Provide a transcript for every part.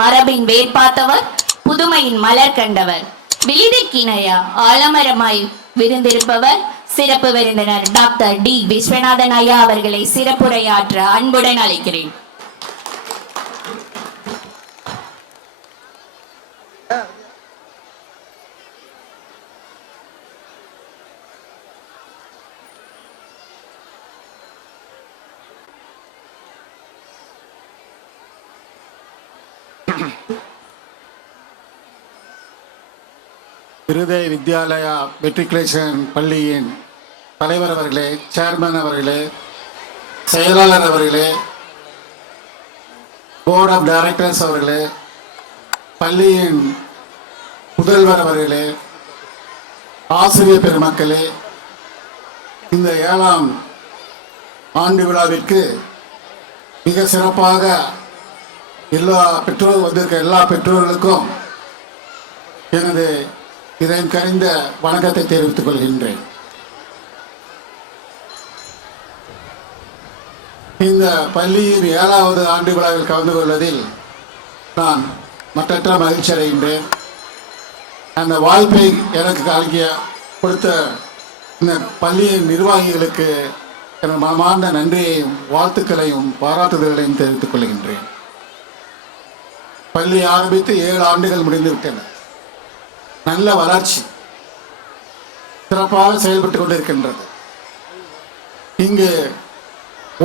மரபின் வேர்பார்த்தவர், புதுமையின் மலர் கண்டவர், விளிதிற்கிணையா ஆலமரமாய் விருந்திருப்பவர், சிறப்பு விருந்தினர் டாக்டர் டி விஸ்வநாதன் ஐயா அவர்களை சிறப்புரையாற்ற அன்புடன் அழைக்கிறேன். இருதய வித்யாலயா மெட்ரிகுலேஷன் பள்ளியின் தலைவர் அவர்களே, சேர்மன் அவர்களே, செயலாளர் அவர்களே, போர்ட் ஆஃப் டைரக்டர்ஸ் அவர்களே, பள்ளியின் முதல்வர் அவர்களே, ஆசிரியர் பெருமக்களே, இந்த 7ஆம் ஆண்டு விழாவிற்கு மிக சிறப்பாக வந்திருக்க எல்லா பெற்றோர்களுக்கும் எனது இதயம் கனிந்த வணக்கத்தை தெரிவித்துக் கொள்கின்றேன். இந்த பள்ளியின் 7வது ஆண்டு விழாவில் கலந்து கொள்வதில் நான் மற்றற்ற மகிழ்ச்சி அடைகின்றேன். அந்த வாய்ப்பை எனக்கு கொடுத்த இந்த பள்ளியின் நிர்வாகிகளுக்கு எனது மனமார்ந்த நன்றியையும் வாழ்த்துக்களையும் பாராட்டுதல்களையும் தெரிவித்துக் கொள்கின்றேன். பள்ளி ஆரம்பித்து 7 ஆண்டுகள் முடிந்துவிட்டன. நல்ல வளர்ச்சி சிறப்பாக செயல்பட்டு கொண்டிருக்கின்றது. இங்கு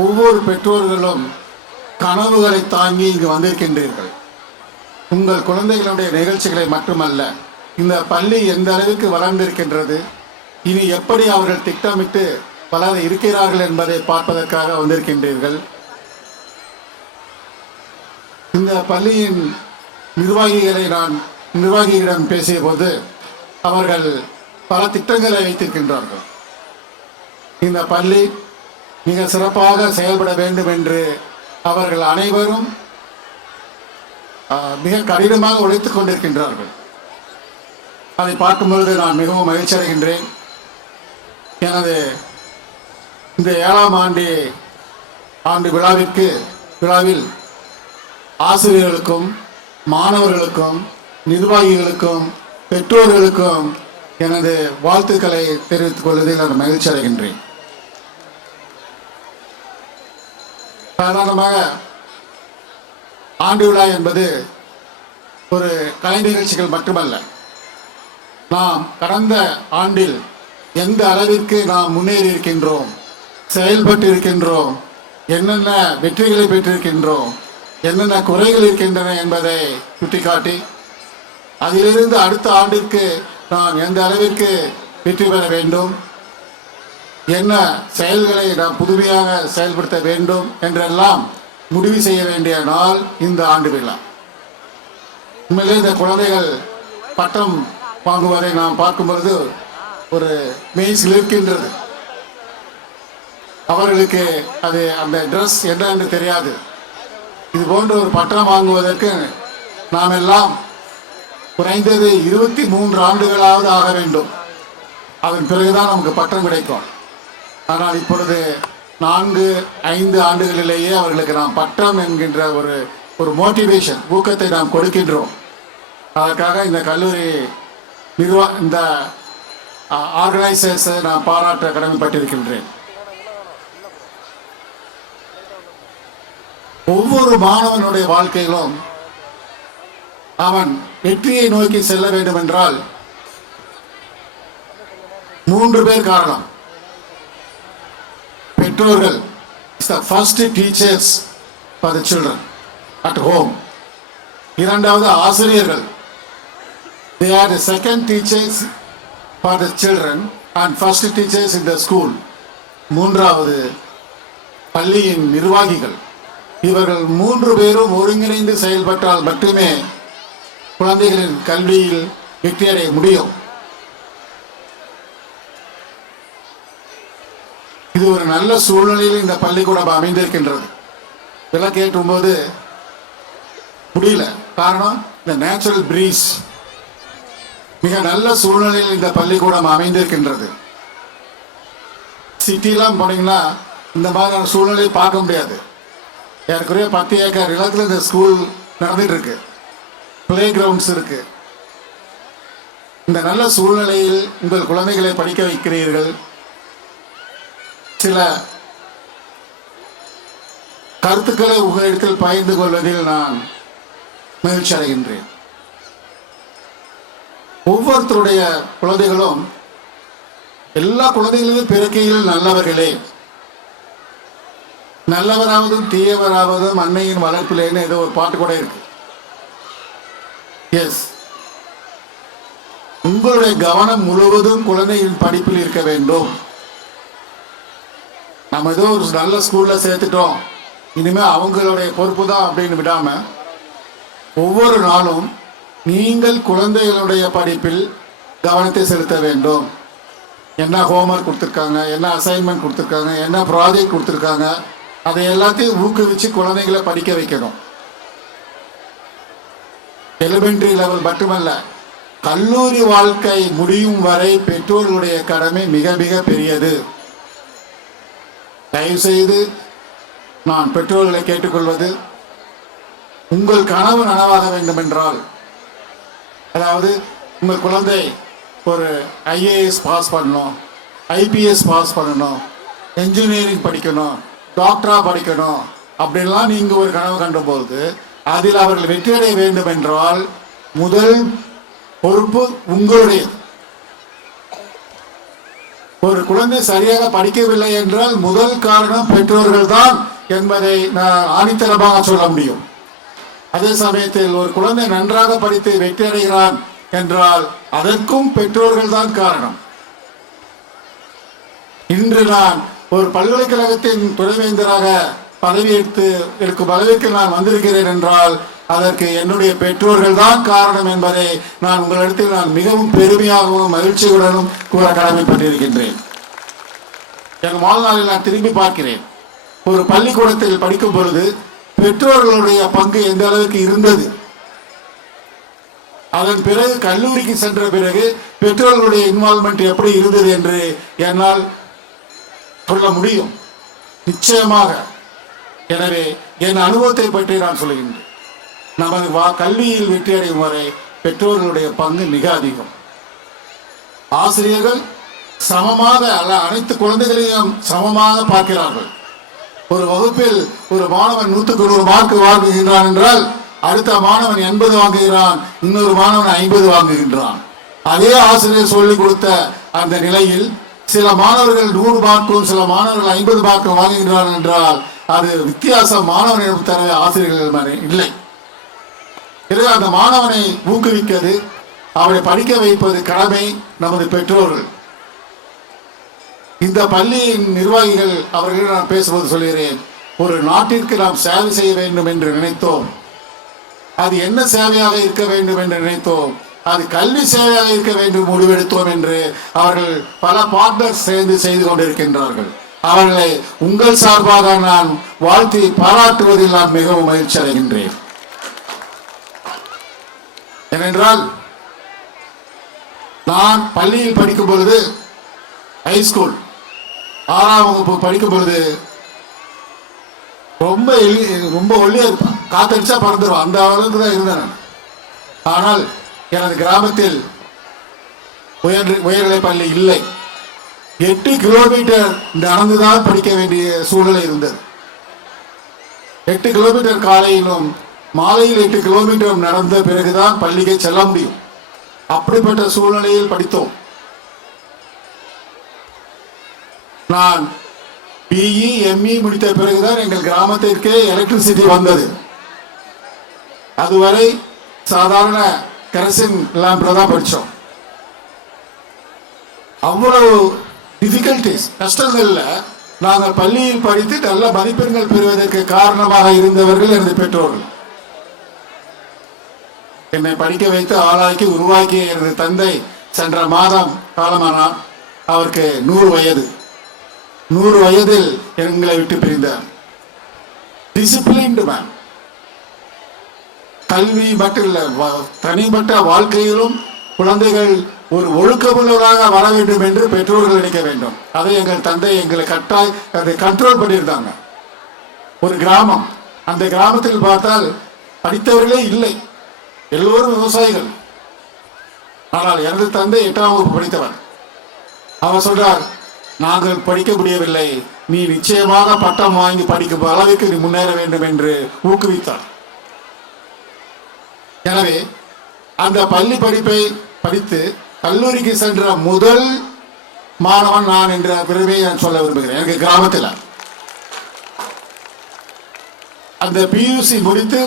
ஒவ்வொரு பெற்றோர்களும் கனவுகளை தாங்கி இங்கு வந்திருக்கின்றீர்கள். உங்கள் குழந்தைகளுடைய நிகழ்ச்சிகளை மட்டுமல்ல, இந்த பள்ளி எந்த அளவுக்கு வளர்ந்திருக்கின்றது, இனி எப்படி அவர்கள் திட்டமிட்டு வளர இருக்கிறார்கள் என்பதை பார்ப்பதற்காக வந்திருக்கின்றீர்கள். இந்த பள்ளியின் நிர்வாகிகளிடம் பேசிய போது அவர்கள் பல திட்டங்களை வைத்திருக்கின்றார்கள். இந்த பள்ளி மிக சிறப்பாக செயல்பட வேண்டும் என்று அவர்கள் அனைவரும் மிக கடினமாக உழைத்துக் கொண்டிருக்கின்றார்கள். அதை பார்க்கும்பொழுது நான் மிகவும் மகிழ்ச்சி அடைகின்றேன். எனது இந்த 7ஆம் ஆண்டு விழாவில் ஆசிரியர்களுக்கும் மாணவர்களுக்கும் நிர்வாகிகளுக்கும் பெற்றோர்களுக்கும் எனது வாழ்த்துக்களை தெரிவித்துக் கொள்வதில் நான் மகிழ்ச்சி அடைகின்றேன். சாதாரணமாக ஆண்டு விழா என்பது ஒரு கலை நிகழ்ச்சிகள் மட்டுமல்ல. நாம் கடந்த ஆண்டில் எந்த அளவிற்கு நாம் முன்னேறி இருக்கின்றோம், செயல்பட்டு இருக்கின்றோம், என்னென்ன வெற்றிகளை பெற்றிருக்கின்றோம், என்னென்ன குறைகள் இருக்கின்றன என்பதை சுட்டிக்காட்டி அதிலிருந்து அடுத்த ஆண்டிற்கு நாம் எந்த அளவிற்கு வெற்றி பெற வேண்டும், என்ன செயல்களை நாம் புதுமையாக செயல்படுத்த வேண்டும் என்றெல்லாம் முடிவு செய்ய வேண்டிய நாள் இந்த ஆண்டு விழா. உண்மையிலே இந்த குழந்தைகள் பட்டம் வாங்குவதை நாம் பார்க்கும்பொழுது ஒரு மெய்சில் இருக்கின்றது. அவர்களுக்கு அது அந்த ட்ரெஸ் என்ன என்று தெரியாது. இது போன்ற ஒரு பட்டம் வாங்குவதற்கு நாம் எல்லாம் குறைந்தது 23 ஆண்டுகளாவது ஆக வேண்டும். அதன் பிறகுதான் நமக்கு பட்டம் கிடைக்கும். ஆனால் இப்பொழுது 4-5 ஆண்டுகளிலேயே அவர்களுக்கு நாம் பட்டம் என்கின்ற ஒரு மோட்டிவேஷன், ஊக்கத்தை நாம் கொடுக்கின்றோம். அதற்காக இந்த கல்லூரி இந்த ஆர்கனைசர்ஸை நான் பாராட்ட கடமைப்பட்டிருக்கின்றேன். ஒவ்வொரு மாணவனுடைய வாழ்க்கையிலும் அவன் வெற்றியை நோக்கி செல்ல வேண்டும் என்றால் 3 பேர் காரணம். பெற்றோர்கள் is the first teachers for the children at home. இரண்டாவது ஆசிரியர்கள், they are the second teachers for the children and first teachers in the school. மூன்றாவது பள்ளியின் நிர்வாகிகள். இவர்கள் 3 பேரும் ஒருங்கிணைந்து செயல்பட்டால் மட்டுமே குழந்தைகளின் கல்வியில் வெற்றியடைய முடியும். இது ஒரு நல்ல சூழ்நிலையில் இந்த பள்ளிக்கூடம் அமைந்திருக்கின்றது. விளக்கேற்றும் போது முடியல. காரணம், இந்த நேச்சுரல் பிரீஸ். மிக நல்ல சூழ்நிலையில் இந்த பள்ளிக்கூடம் அமைந்திருக்கின்றது. சிட்டிலாம் போனீங்கன்னா இந்த மாதிரியான சூழ்நிலையை பார்க்க முடியாது. ஏற்கனவே 10 ஏக்கர் நிலத்தில் இந்த ஸ்கூல் நடந்துட்டு இருக்கு. பிளே கிரவுண்ட்ஸ் இருக்கு. இந்த நல்ல சூழ்நிலையில் உங்கள் குழந்தைகளை படிக்க வைக்கிறீர்கள். சில கருத்துக்களை உங்களிடத்தில் பகிர்ந்து கொள்வதில் நான் மகிழ்ச்சி அடைகின்றேன். ஒவ்வொருத்தருடைய குழந்தைகளும், எல்லா குழந்தைகளுமே பிறக்கையில் நல்லவர்களே, நல்லவராவதும் தீயவராவதும் அன்னையின் வளர்ப்பிலேன்னு ஏதோ ஒரு பாட்டு கூட இருக்கு. எஸ், உங்களுடைய கவனம் முழுவதும் குழந்தையின் படிப்பில் இருக்க வேண்டும். நம்ம ஏதோ ஒரு நல்ல ஸ்கூல்ல சேர்த்துட்டோம், இனிமே அவங்களுடைய பொறுப்பு தான் அப்படின்னு விடாம, ஒவ்வொரு நாளும் நீங்கள் குழந்தைகளுடைய படிப்பில் கவனத்தை செலுத்த வேண்டும். என்ன ஹோம்ஒர்க் கொடுத்துருக்காங்க, என்ன அசைன்மெண்ட் கொடுத்துருக்காங்க, என்ன ப்ராஜெக்ட் கொடுத்துருக்காங்க, அதை எல்லாத்தையும் ஊக்குவிச்சு குழந்தைகளை படிக்க வைக்கணும். எலிமெண்டரி லெவல் மட்டுமல்ல, கல்லூரி வாழ்க்கை முடியும் வரை பெற்றோர்களுடைய கடமை மிக மிக பெரியது. தயவு செய்து நான் பெற்றோர்களை கேட்டுக்கொள்வது, உங்கள் கனவு நனவாக வேண்டும் என்றால், அதாவது உங்கள் குழந்தை ஒரு ஐஏஎஸ் பாஸ் பண்ணணும், ஐபிஎஸ் பாஸ் பண்ணணும், என்ஜினியரிங் படிக்கணும், டாக்டரா படிக்கணும் அப்படின்லாம் நீங்க ஒரு கனவு கண்டும்போது அதில் அவர்கள் வெற்றியடைய வேண்டும் என்றால் முதல் பொறுப்பு உங்களுடையது. ஒரு குழந்தை சரியாக படிக்கவில்லை என்றால் முதல் காரணம் பெற்றோர்கள் தான் என்பதை நான் ஆணித்தரமாக சொல்ல முடியும். அதே சமயத்தில் ஒரு குழந்தை நன்றாக படித்து வெற்றி அடைகிறான் என்றால் அதற்கும் பெற்றோர்கள் தான் காரணம். இன்று நான் ஒரு பல்கலைக்கழகத்தின் துணைவேந்தராக பதவி எடுக்கும் அளவிற்கு நான் வந்திருக்கிறேன் என்றால் அதற்கு என்னுடைய பெற்றோர்கள் தான் காரணம் என்பதை நான் உங்களிடத்தில் நான் மிகவும் பெருமையாகவும் மகிழ்ச்சியுடனும் கூற கடமைப்பட்டிருக்கின்றேன். என் வாழ்நாளில் நான் திரும்பி பார்க்கிறேன், ஒரு பள்ளிக்கூடத்தில் படிக்கும் பொழுது பெற்றோர்களுடைய பங்கு எந்த அளவுக்கு இருந்தது. அதன் பிறகு கல்லூரிக்கு சென்ற பிறகு பெற்றோர்களுடைய இன்வால்மெண்ட் எப்படி இருந்தது என்று என்னால் சொல்ல முடியும் நிச்சயமாக. எனவே என் அனுபவத்தை பற்றி நான் சொல்லுகின்றேன். நமது கல்வியில் வெற்றியடையும் வரை பெற்றோர்களுடைய பங்கு மிக அதிகம். ஆசிரியர்கள் சமமாக அல்ல, அனைத்து குழந்தைகளையும் சமமாக பார்க்கிறார்கள். ஒரு வகுப்பில் ஒரு மாணவன் 100 மார்க் வாங்குகின்றான் என்றால் அடுத்த மாணவன் 80 வாங்குகிறான், இன்னொரு மாணவன் 50 வாங்குகின்றான். அதே ஆசிரியர் சொல்லிக் கொடுத்த அந்த நிலையில் சில மாணவர்கள் 100 மார்க்கும் சில மாணவர்கள் 50 மார்க்கும் வாங்குகின்றார்கள் என்றால் அது வித்தியாசம் மாணவனிடம் தர ஆசிரியர்கள் இல்லை. எனவே அந்த மாணவனை ஊக்குவிக்கிறது, அவனை படிக்க வைப்பது கடமை நமது பெற்றோர்கள். இந்த பள்ளியின் நிர்வாகிகள் அவர்களிடம் நான் பேசும்போது சொல்கிறேன், ஒரு நாட்டிற்கு நாம் சேவை செய்ய வேண்டும் என்று நினைத்தோம். அது என்ன சேவையாக இருக்க வேண்டும் என்று நினைத்தோம், அது கல்வி சேவையாக இருக்க வேண்டும் முடிவெடுத்தோம் என்று அவர்கள் பல பார்ட்னர்ஸ் சேர்ந்து செய்து கொண்டிருக்கின்றார்கள். அவர்களை உங்கள் சார்பாக நான் வாழ்த்தி பாராட்டுவதில் நான் மிகவும் மகிழ்ச்சி அடைகின்றேன். ஏனென்றால் நான் பள்ளியில் படிக்கும் பொழுது, ஹைஸ்கூல் 6ஆம் வகுப்பு படிக்கும் பொழுது ரொம்ப ஒல்லியா இருப்பான், காத்தடிச்சா பறந்துடும், அந்த அளவுக்கு தான் இருந்தேன் நான். ஆனால் எனது கிராமத்தில் உயர்நிலை பள்ளி இல்லை. 8 கிலோமீட்டர் நடந்துதான் படிக்க வேண்டிய சூழ்நிலை இருந்தது. 8 கிலோமீட்டர் காலையிலும் மாலையில் 8 கிலோமீட்டர் நடந்த பிறகுதான் பள்ளிக்கு செல்ல முடியும். அப்படிப்பட்ட சூழ்நிலையில் படித்தோம். நான் பிஇ எம்இ முடித்த பிறகுதான் எங்கள் கிராமத்திற்கே எலக்ட்ரிசிட்டி வந்தது. அதுவரை சாதாரண கெரசின் லேம்ப்ல தான் படித்தோம். அவ்வளவு டிஃபிகல்டிஸ், கஷ்டங்கள்ல நாங்கள் பள்ளியில் படித்து நல்ல மதிப்பெண்கள் பெறுவதற்கு காரணமாக இருந்தவர்கள் எனது பெற்றோர்கள். என்னை படிக்க வைத்து ஆளாக்கி உருவாக்கிய எனது தந்தை சென்ற மாதம் காலமானார். அவருக்கு 100 வயது. 100 வயதில் எங்களை விட்டு பிரிந்தார். Disciplined man. கல்வி மட்டும் இல்லை, தனிப்பட்ட வாழ்க்கையிலும் குழந்தைகள் ஒரு ஒழுக்கமுள்ளவராக வர வேண்டும் என்று பெற்றோர்கள் நினைக்க வேண்டும். அதை எங்கள் தந்தை எங்களை அதை கண்ட்ரோல் பண்ணியிருந்தாங்க. ஒரு கிராமம், அந்த கிராமத்தில் பார்த்தால் படித்தவர்களே இல்லை. எல்லோரும் விவசாயிகள். ஆனால் எனது தந்தை 8ஆம் வகுப்பு படித்தவர். அவர் சொல்றார், நாங்கள் படிக்க முடியவில்லை, நீ நிச்சயமாக பட்டம் வாங்கி படிக்கும் அளவிற்கு நீ முன்னேற வேண்டும் என்று ஊக்குவித்தார். எனவே அந்த பள்ளி படிப்பை படித்து கல்லூரிக்கு சென்ற முதல் மாணவன் நான் என்ற பெருமையை நான் சொல்ல விரும்புகிறேன். எனக்கு கிராமத்தில் அந்த பியூசி முடித்து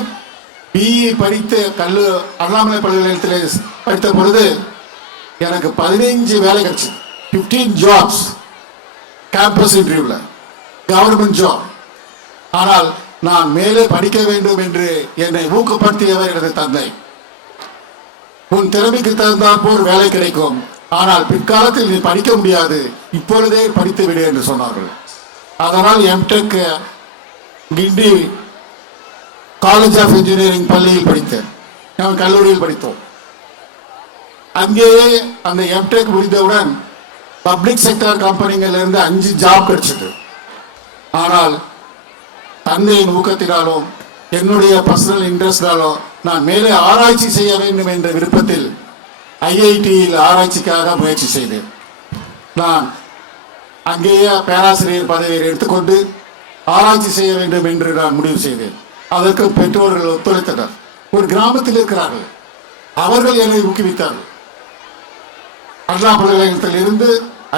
பிஇ படித்து அண்ணாமலை பல்கலைக்கழகத்தில் படித்த பொழுது எனக்கு 15 வேலை கிடைச்சது. 15 ஜாப்ஸ் கேம்பஸ் இன்டர்வியூவில், கவர்மெண்ட் ஜாப். ஆனால் நான் மேலே படிக்க வேண்டும் என்று என்னை ஊக்கப்படுத்தியவர் எனது தந்தை. உன் திறமைக்கு தகுந்தாற் போல் வேலை கிடைக்கும், ஆனால் பிற்காலத்தில் நீ படிக்க முடியாது, இப்பொழுதே படித்து விடு என்று சொன்னார்கள். அதனால் M Tech Guindy college of engineering பள்ளியில் படித்தேன். நான் கல்லூரியில் படித்தோம். அங்கேயே அந்த எம்டெக் முடிந்தவுடன் பப்ளிக் செக்டர் கம்பெனிகளிலிருந்து 5 ஜாப் கிடைச்சது. ஆனால் தந்தையின் ஊக்கத்தினாலும் என்னுடைய பர்சனல் இன்ட்ரெஸ்டாலும் நான் மேலே ஆராய்ச்சி செய்ய வேண்டும் என்ற விருப்பத்தில் ஐஐடியில் ஆராய்ச்சிக்காக முயற்சி செய்தேன். நான் அங்கேயே பேராசிரியர் பதவியை எடுத்துக்கொண்டு ஆராய்ச்சி செய்ய வேண்டும் என்று நான் முடிவு செய்தேன். அதற்கு பெற்றோர்கள் ஒத்துழைத்தனர். ஒரு கிராமத்தில் இருக்கிறார்கள், அவர்கள் என்னை ஊக்குவித்தார்கள். அண்ணா பல்கலைக்கழகத்தில் இருந்து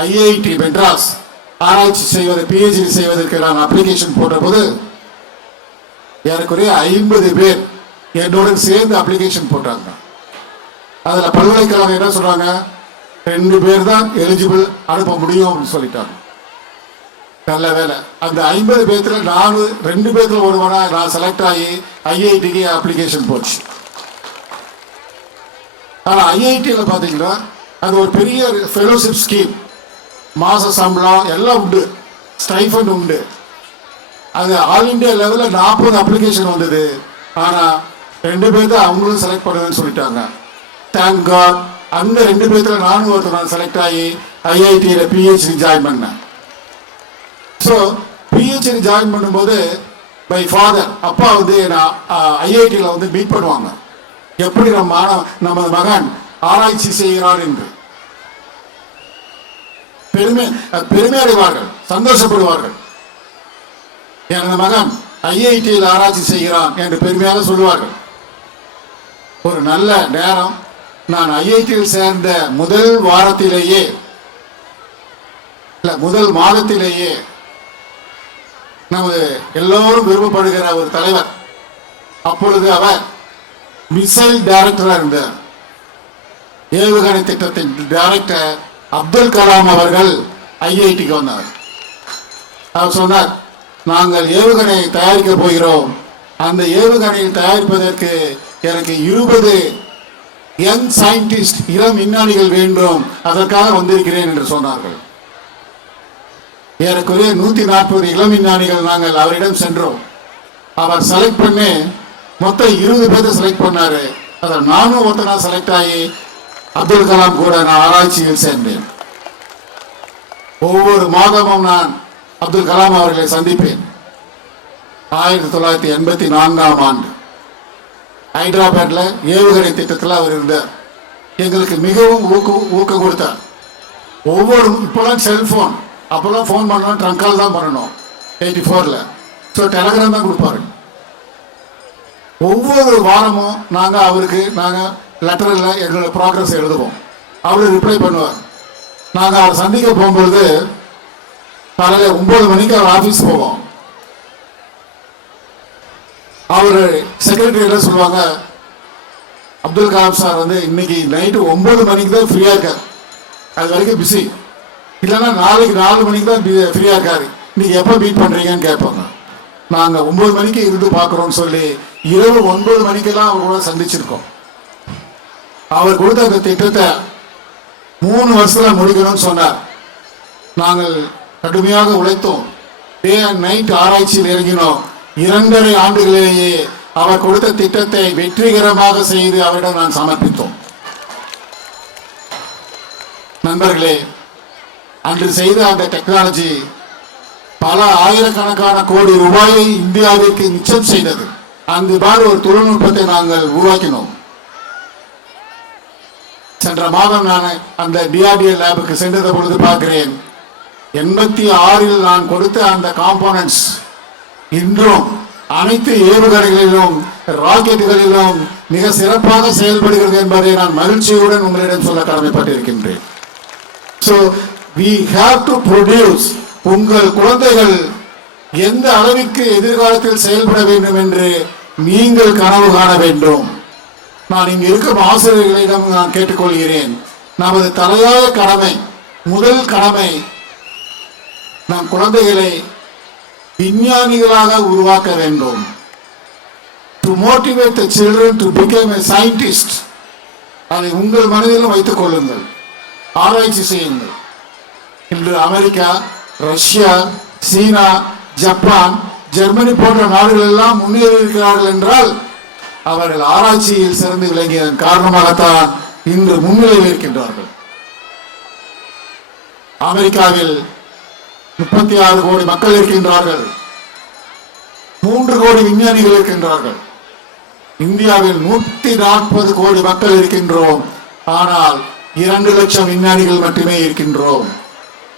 ஐஐடி மெட்ராஸ் ஆராய்ச்சி செய்வது, பிஹெச்டி செய்வதற்கு நான் அப்ளிகேஷன் போட்ட போது ஏறக்குறைய 50 பேர் என்னுடன் சேர்ந்து அப்ளிகேஷன் போட்டாங்க. அதில் பல்கலைக்கழகம் என்ன சொல்றாங்க, 2 பேர் தான் எலிஜிபிள், அனுப்ப முடியும் அப்படின்னு சொல்லிட்டாங்க. நல்ல வேலை, அந்த 50 பேர்த்துல நான் 2 பேர்த்துல ஒருவனா நான் செலக்ட் ஆகி ஐஐடிக்கு அப்ளிகேஷன் போச்சு. ஆனால் ஐஐடியில் பார்த்தீங்கன்னா அது ஒரு பெரிய ஃபெலோஷிப் ஸ்கீம், மாச சம்பளம் எல்லாம் உண்டு, ஸ்டைஃபண்ட் உண்டு. அது ஆல் இண்டியா லெவலில் 40 அப்ளிகேஷன் வந்தது. ஆனால் 2 பேர் தான் அவங்களும் செலக்ட் பண்ணுவேன்னு சொல்லிட்டாங்க. தேங்க் காட், அந்த 2 பேர்த்துல நானும் ஒருத்தர் நான் செலக்ட் ஆகி ஐஐடியில் பிஹெச்டி ஜாயின் பண்ணேன். ஸோ பிஹெச்டி ஜாயின் பண்ணும்போது மை ஃபாதர், அப்பா வந்து நான் ஐஐடியில் வந்து மீட் பண்ணுவாங்க, எப்படி நம்ம மகன் ஆராய்ச்சி செய்கிறார் என்று பெருமை அடைவார்கள், சந்தோஷப்படுவார்கள். எனது மகன் ஐஐடியில் ஆராய்ச்சி செய்கிறான் என்று பெருமையாக சொல்லுவார்கள். ஒரு நல்ல நேரம், நான் ஐஐடியில் சேர்ந்த முதல் வாரத்திலேயே முதல் மாதத்திலேயே நமது எல்லோரும் விரும்பப்படுகிற ஒரு தலைவர், அப்பொழுது அவர் மிசைல் டைரக்டராக இருந்தார், ஏவுகணை திட்டத்தின் டைரக்டர் அப்துல் கலாம் அவர்கள் ஐஐடிக்கு வந்தார். அவர் சொன்னார், நாங்கள் ஏவுகணை தயாரிக்க போகிறோம், அந்த ஏவுகணையை தயாரிப்பதற்கு எனக்கு 20 யங் சயின்டிஸ்ட், இளம் விஞ்ஞானிகள் வேண்டும், அதற்காக வந்திருக்கிறேன் என்று சொன்னார்கள். ஏறக்குறைய 140 இளம் விஞ்ஞானிகள் நாங்கள் அவரிடம் சென்றோம். அவர் செலக்ட் பண்ணி மொத்தம் 20 பேரை செலக்ட் பண்ணாரு. அதில் நானும் ஒருத்தனா செலக்ட் ஆகி அப்துல் கலாம் கூட நான் ஆராய்ச்சியில் சேர்ந்தேன். ஒவ்வொரு மாதமும் நான் அப்துல் கலாம் அவர்களை சந்திப்பேன். 1984ஆம் ஆண்டு ஹைதராபாத்ல ஏவுகணை திட்டத்தில் அவர் இருந்தார். எங்களுக்கு மிகவும் ஊக்கம் கொடுத்தார். இப்போலாம் செல்போன், அப்போல்லாம் ஃபோன் பண்ணணும், ட்ரங்கால் தான் பண்ணணும் 84ல். ஸோ டெலகிராம் தான் கொடுப்பாரு. ஒவ்வொரு வாரமும் நாங்கள் லெட்டரில் எங்களோட ப்ராக்ரஸ் எழுதுவோம், அவர் ரிப்ளை பண்ணுவார். நாங்கள் அவரை சந்திக்க போகும்பொழுது காலையில் 9 மணிக்கு அவர் ஆஃபீஸ் போவோம். அவர் செக்ரட்டரி என்ன சொல்லுவாங்க, அப்துல் கலாம் சார் வந்து இன்னைக்கு நைட்டு 9 மணிக்கு தான் ஃப்ரீயாக இருக்கார், அது வரைக்கும் பிஸி, இல்லைன்னா நாளைக்கு 4 மணிக்கு தான் ஃப்ரீயாக இருக்காரு, இன்னைக்கு எப்போ மீட் பண்ணுறீங்கன்னு கேட்பாங்க. நாங்கள் 9 மணிக்கு இருந்து பார்க்குறோம்னு சொல்லி இரவு 9 மணிக்கெல்லாம் அவர் கூட சந்திச்சிருக்கோம். அவர் கொடுத்த அந்த திட்டத்தை 3 வருஷத்தில் முடிக்கணும்னு சொன்னார். நாங்கள் கடுமையாக உழைத்தோம், டே அண்ட் நைட் ஆராய்ச்சியில் இறங்கினோம். 2.5 ஆண்டுகளிலேயே அவர் கொடுத்த திட்டத்தை வெற்றிகரமாக செய்து அவரிடம் நான் சமர்ப்பித்தோம். நண்பர்களே, அன்று செய்த அந்த டெக்னாலஜி பல ஆயிரக்கணக்கான கோடி ரூபாயை இந்தியாவிற்கு மிச்சம் செய்தது. அந்த மாதிரி ஒரு தொழில்நுட்பத்தை நாங்கள் உருவாக்கினோம். சென்ற மாதம் நான் அந்த டிஆர்டிஎல் லேபுக்கு சென்றத பொழுது பார்க்கிறேன், 86 நான் கொடுத்த அந்த காம்போனன்ட்ஸ் இன்றும் அனைத்து ஏவுகணைகளிலும் ராக்கெட்டுகளிலும் மிக சிறப்பாக செயல்படுகிறது என்பதை நான் மகிழ்ச்சியுடன் உங்களிடம் சொல்ல கடமைப்பட்டிருக்கின்றேன். So we have to produce, உங்கள் குழந்தைகள் எந்த அளவிற்கு எதிர்காலத்தில் செயல்பட வேண்டும் என்று நீங்கள் கனவு காண வேண்டும். நான் இங்கு இருக்கும் ஆசிரியர்களிடம் நான் கேட்டுக்கொள்கிறேன், நமது தலையாய கடமை, முதல் கடமை, நம் குழந்தைகளை விஞ்ஞானிகளாக உருவாக்க வேண்டும். To motivate the children to become a scientist. அதை உங்கள் மனதிலும் வைத்துக் கொள்ளுங்கள், ஆராய்ச்சி செய்யுங்கள். இன்று அமெரிக்கா, ரஷ்யா, சீனா, ஜப்பான், ஜெர்மனி போன்ற நாடுகள் எல்லாம் முன்னேறி இருக்கிறார்கள் என்றால் அவர்கள் ஆராய்ச்சியில் சிறந்து விளங்கியதன் காரணமாகத்தான் இன்று முன்னிலையில் இருக்கின்றார்கள். அமெரிக்காவில் 36 கோடி மக்கள் இருக்கின்றார்கள், 3 கோடி விஞ்ஞானிகள் இருக்கின்றார்கள். இந்தியாவில் 140 கோடி மக்கள் இருக்கின்றோம், ஆனால் 2 லட்சம் விஞ்ஞானிகள் மட்டுமே இருக்கின்றோம்.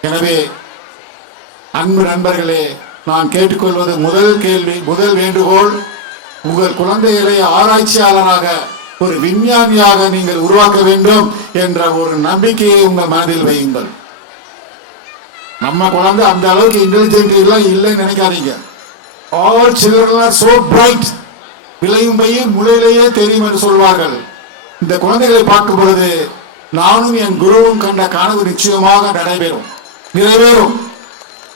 எனவே அன்பு நண்பர்களே, நான் கேட்டுக்கொள்வது முதல் கேள்வி, முதல் வேண்டுகோள், உங்கள் குழந்தைகளை ஆராய்ச்சியாளராக, ஒரு விஞ்ஞானியாக நீங்கள் உருவாக்க வேண்டும் என்ற ஒரு நம்பிக்கையை உங்கள் மனதில் வையுங்கள். நம்ம குழந்தை அந்த அளவுக்கு இன்டெலிஜென்ட் எல்லாம் இல்லைன்னு நினைக்காதீங்க. All children are so bright. விளையும் பையன் முளையிலேயே தெரியும் என்று சொல்வார்கள். இந்த குழந்தைகளை பார்க்கும் பொழுது நானும் என் குருவும் கண்ட கனவு நிச்சயமாக நிறைவேறும்.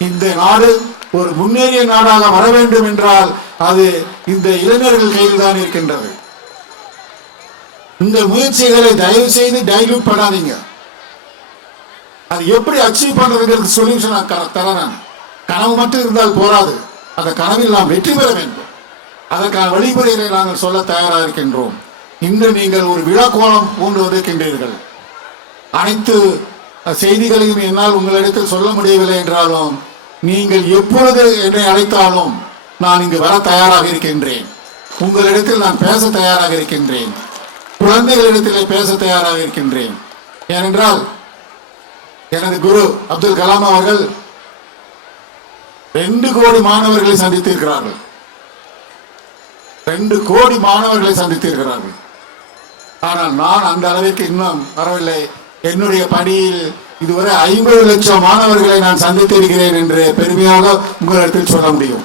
இந்த நாடு ஒரு முன்னேறிய நாடாக வர வேண்டும் என்றால் அது இந்த இளைஞர்கள் கையில் தான் இருக்கின்றது. இந்த முயற்சிகளை தயவு செய்து டைல்யூட் பண்ணாதீங்க. அது எப்படி அச்சீவ் பண்றதுக்கு சொல்யூஷன் தரேன். கனவு மட்டும் இருந்தால் போராது, அந்த கனவில் நாம் வெற்றி பெற வேண்டும். அதற்கான வழிமுறைகளை நாங்கள் சொல்ல தயாராக இருக்கின்றோம். இன்று நீங்கள் ஒரு விழா கோலம் பூண்டு வந்திருக்கின்றீர்கள். அனைத்து செய்திகளையும் என்னால் உங்களிடத்தில் சொல்ல முடியவில்லை என்றாலும் நீங்கள் எப்பொழுது என்னை அழைத்தாலும் நான் இங்கு வர தயாராக இருக்கின்றேன். உங்களிடத்தில் நான் பேச தயாராக இருக்கின்றேன். குழந்தைகளிடத்திலே பேச தயாராக இருக்கின்றேன். ஏனென்றால் எனது குரு அப்துல் கலாம் அவர்கள் 2 கோடி மாணவர்களை சந்தித்திருக்கிறார்கள். 2 கோடி மாணவர்களை சந்தித்திருக்கிறார்கள். ஆனால் நான் அந்த அளவிற்கு இன்னும் வரவில்லை. என்னுடைய பணியில் இதுவரை 50 லட்சம் மாணவர்களை நான் சந்தித்திருக்கிறேன் என்று பெருமையாக உங்களிடத்தில் சொல்ல முடியும்.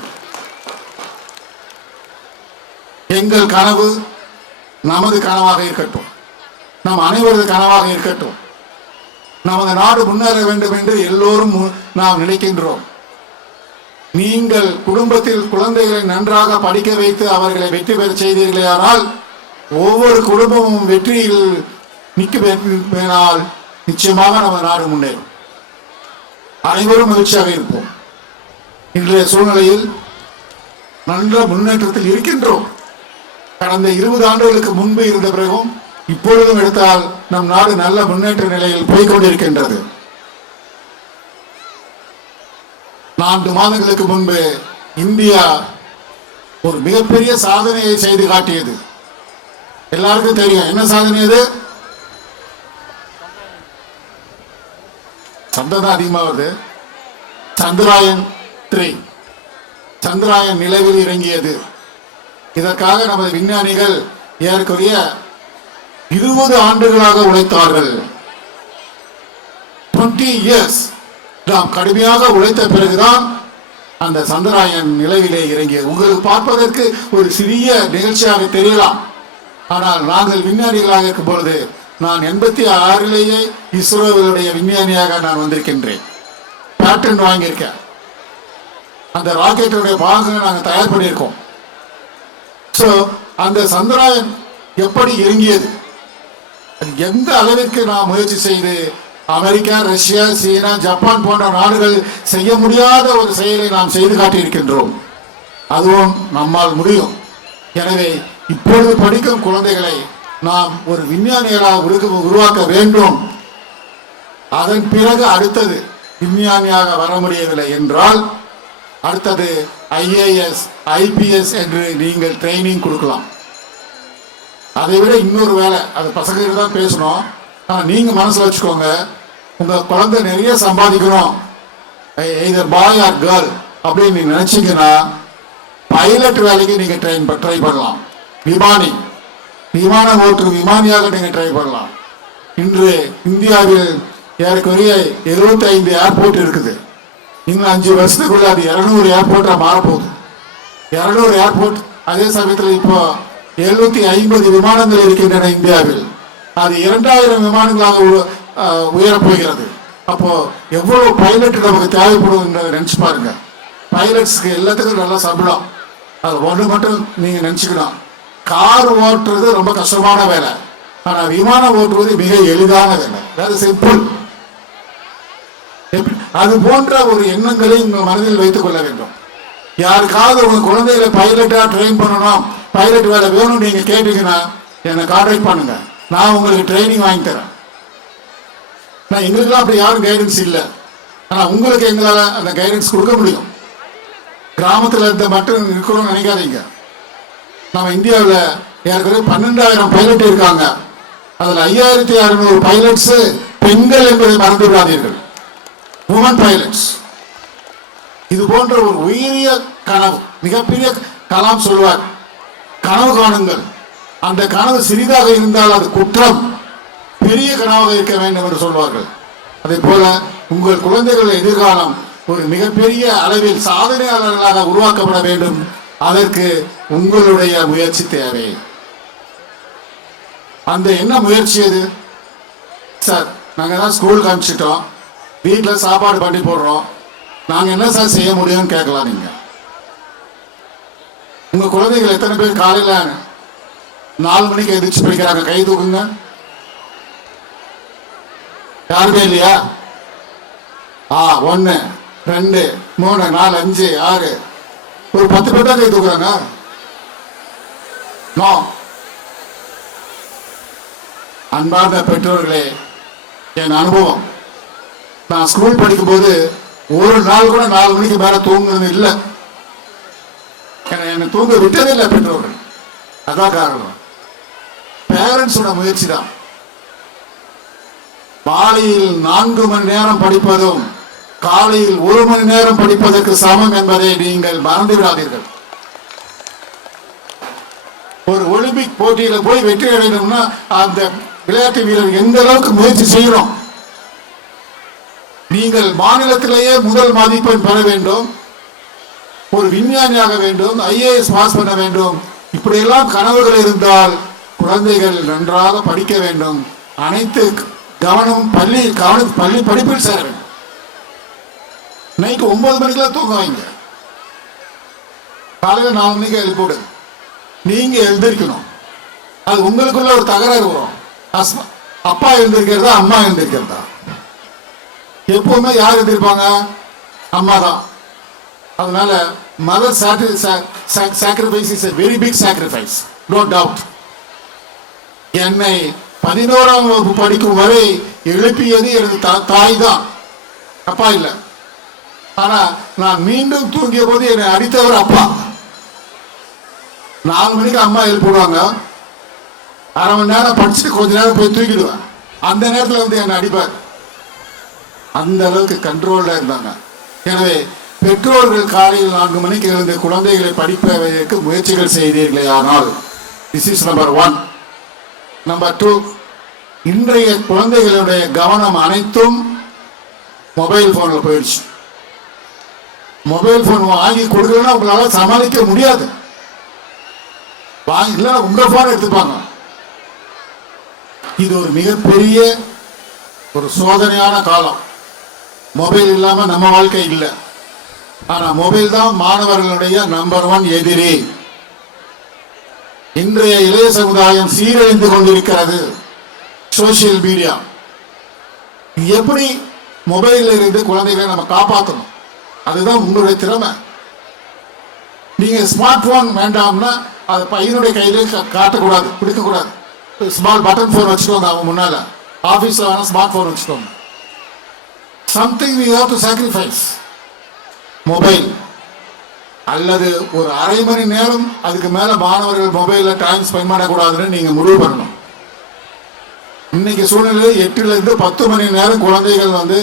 எங்கள் கனவு நமது கனவாக இருக்கட்டும், நம் அனைவரது கனவாக இருக்கட்டும். நமது நாடு முன்னேற வேண்டும் என்று எல்லோரும் நாம் நினைக்கின்றோம். நீங்கள் குடும்பத்தில் குழந்தைகளை நன்றாக படிக்க வைத்து அவர்களை வெற்றி பெற செய்தீர்களானால் ஒவ்வொரு குடும்பமும் வெற்றியில் நிற்கால் நிச்சயமாக நம்ம நாடு முன்னேறும். அனைவரும் மகிழ்ச்சியாக இருப்போம். இன்றைய சூழ்நிலையில் நல்ல முன்னேற்றத்தில் இருக்கின்றோம். கடந்த 20 ஆண்டுகளுக்கு முன்பு இருந்த பிறகும் இப்பொழுதும் எடுத்தால் நம் நாடு நல்ல முன்னேற்ற நிலையில் போய்கொண்டிருக்கின்றது. 4 மாதங்களுக்கு முன்பு இந்தியா ஒரு மிகப்பெரிய சாதனையை செய்து காட்டியது. எல்லாருக்கும் தெரியும் என்ன சாதனை அது? சப்தம் அதிகமாக வருது. சந்திராயன் 3, சந்திராயன் நிலவில் இறங்கியது. இதற்காக நமது விஞ்ஞானிகள் ஏறக்குறைய 20 ஆண்டுகளாக உழைத்தார்கள். 20 years நாம் கடுமையாக உழைத்த பிறகுதான் அந்த சந்திராயன் நிலவிலே இறங்கியது. உங்களுக்கு பார்ப்பதற்கு ஒரு சிறிய நிகழ்ச்சியாக தெரியலாம், ஆனால் நாங்கள் விஞ்ஞானிகளாக இருக்கும் பொழுது நான் 86லேயே இஸ்ரோவினுடைய விஞ்ஞானியாக நான் வந்திருக்கின்றேன். பேட்டன் வாங்கியிருக்கேன். அந்த ராக்கெட்டுடைய பாகங்களை நாங்கள் தயார் பண்ணியிருக்கோம். ஸோ அந்த சந்திராயன் எப்படி இறங்கியது, எந்த அளவிற்கு நாம் முயற்சி செய்து அமெரிக்கா, ரஷ்யா, சீனா, ஜப்பான் போன்ற நாடுகள் செய்ய முடியாத ஒரு செயலை நாம் செய்து காட்டியிருக்கின்றோம். அதுவும் நம்மால் முடியும். எனவே இப்பொழுது படிக்கும் குழந்தைகளை நாம் ஒரு விஞ்ஞானிகளாக உருவாக்க வேண்டும். அதன் பிறகு அடுத்தது விஞ்ஞானியாக வர முடியவில்லை என்றால் அடுத்தது IAS, IPS என்று நீங்கள் ட்ரைனிங் கொடுக்கலாம். அதை விட இன்னொரு வேலை, அது பசங்களுக்கு தான் பேசணும். நீங்க மனசுல வச்சுக்கோங்க, உங்க குழந்தை நிறைய சம்பாதிக்கணும், எய்தர் பாய் ஆர் கேர்ள் அப்படின்னு நீங்க நினைச்சீங்கன்னா பைலட் வேலைக்கு நீங்க ட்ரை பண்ணலாம். விமான ஓட்டு விமானியாக நீங்க ட்ரை பண்ணலாம். இன்று இந்தியாவில் ஏறக்குறைய 75 ஏர்போர்ட் இருக்குது. இன்னும் 5 வருஷத்துக்குள்ள அது 200 ஏர்போர்ட்டா மாறப்போகுது. 200 ஏர்போர்ட். அதே சமயத்தில் இப்போ 750 விமானங்கள் இருக்கின்றன இந்தியாவில். அது 2000 விமானங்களாக உயரப்போகிறது. அப்போ எவ்வளவு பைலட் நமக்கு தேவைப்படும் நினைச்சு பாருங்க. பைலட்ஸ்க்கு எல்லாத்துக்கும் நல்ல சம்பளம். அது ஒன்று மட்டும் நீங்க நினைச்சுக்கணும், கார் ஓட்டுறது ரொம்ப கஷ்டமான வேலை, ஆனா விமானம் ஓட்டுவது மிக எளிதான வேலை. அது சிம்பிள். அது போன்ற ஒரு எண்ணங்களை உங்க மனதில் வைத்துக் கொள்ள வேண்டும். யாருக்காவது உங்க குழந்தைகளை பைலட்டா ட்ரெயின் பண்ணணும், பைலட் வேலை வேணும் நீங்க கேட்டீங்கன்னா என்னை கான்டாக்ட் பண்ணுங்க, நான் உங்களுக்கு ட்ரைனிங் வாங்கி தரேன். நான் எங்களுக்கெல்லாம் அப்படி யாரும் கைடன்ஸ் இல்லை, ஆனா உங்களுக்கு எங்களால் அந்த கைடன்ஸ் கொடுக்க முடியும். கிராமத்தில் இருந்த மட்டும் இருக்கணும்னு நினைக்காதீங்க. நம்ம இந்தியாவில் ஏற்கனவே 12,000 பைலட் இருக்காங்க. அதில் 5,600 பைலட்ஸ் பெண்கள் என்பதை மறந்து விடாதீர்கள், உமன் பைலட்ஸ். இது போன்ற ஒரு உயரிய கனவு, மிகப்பெரிய கலாம் சொல்வார், கனவு காணுங்கள். அந்த கனவு சிறிதாக இருந்தால் அது குற்றம், பெரிய கனவாக இருக்க வேண்டும் என்று சொல்வார்கள். அதே போல உங்கள் குழந்தைகள் எதிர்காலம் ஒரு மிகப்பெரிய அளவில் சாதனையாளர்களாக உருவாக்கப்பட வேண்டும். அதற்கு உங்களுடைய முயற்சி தேவை. அந்த என்ன முயற்சி அது? சார், நாங்கள் தான் ஸ்கூலுக்கு அனுப்பிச்சிட்டோம், வீட்டில் சாப்பாடு பண்ணி போடுறோம், நாங்கள் என்ன சார் செய்ய முடியும்னு கேட்கலாம். நீங்க உங்க குழந்தைகள் எத்தனை பேர் காலையில் 4 மணிக்கு எதிர்த்து படிக்கிறாங்க? கை தூக்குங்க. யாருமே இல்லையா? 1 2 3 4 5 6 ஒரு 10 பேர் தான் கை தூக்குறாங்க. அன்பார்ந்த பெற்றோர்களே, என் அனுபவம், நான் ஸ்கூல் படிக்கும் போது ஒரு நாள் கூட 4 மணிக்கு மேல தூங்குறது இல்லை. என்னை தூங்க விட்டதே இல்லை பெற்றோர்கள். அதான் காரணம், பேரண்ட்ஸோட முயற்சி தான். மாலையில் 4 மணி நேரம் படிப்பதும் காலையில் 1 மணி நேரம் படிப்பதற்கு சமம் என்பதை நீங்கள் மறந்து விடாதீர்கள். ஒரு ஒலிம்பிக் போட்டியில போய் வெற்றி அடையணும்னா அந்த விளையாட்டு வீரர் எந்த அளவுக்கு முயற்சி செய்யணும். நீங்கள் மாநிலத்திலேயே முதல் மதிப்பெண் பெற வேண்டும், ஒரு விஞ்ஞானியாக வேண்டும், IAS பாஸ் பண்ண வேண்டும். இப்படியெல்லாம் கனவுகள் இருந்தால் குழந்தைகள் நன்றாக படிக்க வேண்டும். அனைத்து கவனம் பள்ளி படிப்பில் சேர வேண்டும். நைட்டு 9 மணிக்கெல்லாம் தூங்க வைங்க, காலையில் 4 மணிக்கு எழுப்பிவிடு. நீங்க எழுந்திருக்கணும். அது உங்களுக்குள்ள ஒரு தகராறு வரும். அப்பா எழுந்திருக்கிறதா அம்மா எழுந்திருக்கிறதா? எப்பவுமே யார் எழுந்திருப்பாங்க? அம்மா தான். அதனால mother sacrifice is a very big sacrifice, no doubt. என்னை 11ஆம் வகுப்பு படிக்கும் வரை எழுப்பியது எனது தாய் தான், அப்பா இல்லை. ஆனா நான் மீண்டும் தூங்கிய போது என்னை அடித்தவர் அப்பா. 4 மணிக்கு அம்மா எழுப்பிடுவாங்க, அரை மணி நேரம் படிச்சுட்டு கொஞ்ச நேரம் போய் தூக்கிடுவேன். அந்த நேரத்தில் வந்து என்னை அடிப்பார். அந்த அளவுக்கு கண்ட்ரோல்டா இருந்தாங்க. எனவே பெற்றோர்கள் காலையில் 4 மணிக்கு எழுந்து குழந்தைகளை படிப்பதற்கு முயற்சிகள் செய்தீர்களே ஆனால், திஸ் இஸ் நம்பர் 1. நம்பர் 2, இன்றைய குழந்தைகளுடைய கவனம் அனைத்தும் மொபைல் போன்ல போயிடுச்சு. மொபைல் போன் வாங்கி கொடுக்கலன்னா உங்களால சமாளிக்க முடியாது. வாங்கி இல்லைன்னா உங்க போன் எடுத்துப்பாங்க. இது ஒரு மிகப்பெரிய ஒரு சோதனையான காலம். மொபைல் இல்லாம நம்ம வாழ்க்கை இல்லை. ஆனா மொபைல் தான் மாணவர்களுடைய நம்பர் 1 எதிரி. இன்றைய இளைய சமுதாயம் சீரழிந்து கொண்டிருக்கிறது. சோசியல் மீடியா எப்படி மொபைலில் இருந்து குழந்தைகளை நம்ம காப்பாற்றணும், அதுதான் உங்களுடைய திறமை. நீங்க ஸ்மார்ட் போன் வேண்டாம்னா அது பையனுடைய கையிலே காட்டக்கூடாது, பிடிக்கக்கூடாது. ஸ்மால் பட்டன் போன் வச்சுக்கோங்க, அவங்க முன்னால ஆபீஸ்ல வேணா ஸ்மார்ட் போன் வச்சுக்கோங்க. Something we have to sacrifice. Mobile அல்லது ஒரு அரை மணி நேரம் அதுக்கு மேல மாணவர்கள் மொபைல்ல டைம் ஸ்பெண்ட் பண்ணக்கூடாதுன்னு நீங்க முடிவு பண்ணணும். இன்னைக்கு சூழ்நிலையில் 8 to 10 மணி நேரம் குழந்தைகள் வந்து